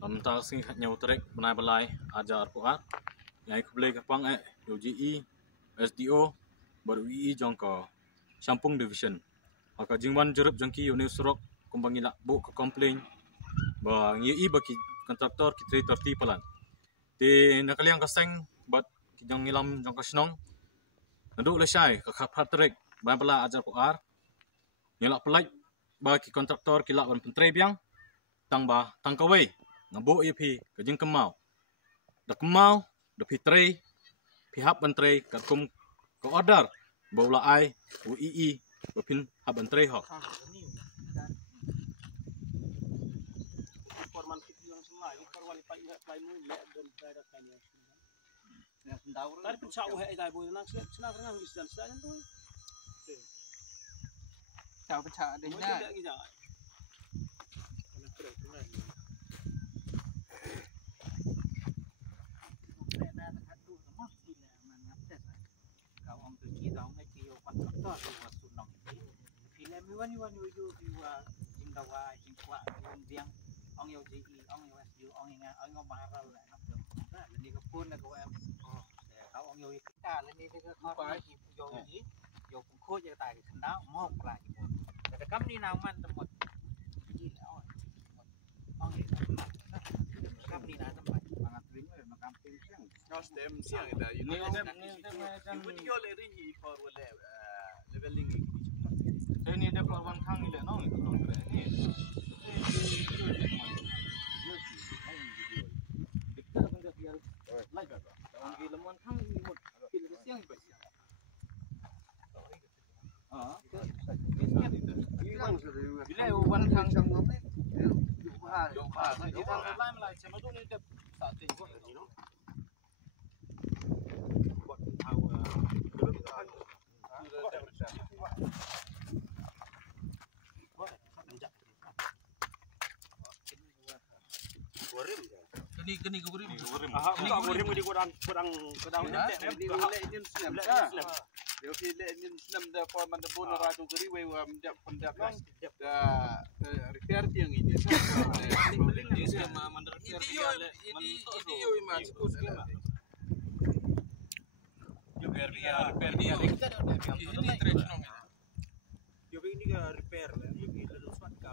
Tentang sing nyau trek benai belai ajar puat yang kebeli kapang UGE SDO baru UI jangka Sampung Division maka jingwan jerup jangki unit surok kumbangi lak bu ke komplain bah UI bagi kontraktor kita terti pelan di nakaliang kaseng bat kijang ngilam jangka senong naduk lesai ke kapal trek benai belai ajar puat nyelak pelai bagi kontraktor kilak ban pentre biang tang kawai ngabuk ye pi kajing kemau da kemau da pitre pihak bantre kakum ke order baula ai UII bapin hab bantre ho forman yang semai korwali pai pai mu le dan daerah kanya ya sendau tadi pensau he dai boy nang senang ngang di sana saja tu chào pensau deh na Wan yu biwa jingdawa jingkwa biang ong yo ji ong yo SU ong nga ong ngo maral la nak na ni ko pun na ko em ka ong yo kita la ni ko ko ji yo ji yo ku kho je tai kan da mo la ji moแต่กำนี่นาวมันทั้งหมดji ongกำนี่นะทั้งหมดมากริ้งเลยมากำเป็นเสียง no stem siang ida you know you go le ri for leveling ini ada pelawan kang ni le no itu ni kita benda dia lai ba orang ki lemon kang ni mut pil siang ba bila wan kang sang no ni du ba di thang lai mai chama tu ni dep sa te ko ni no buat tahu Kini gurim. Ini gurim di kurang di le ini senam. Dia le ini senam da for man da bon ratu guri we da pendak da repair tiang ini. Ini sama mandar ini yo mas skema. Yo repair dia kita ada ini tradisional. Yo ini repair, yo ini lu swat ka.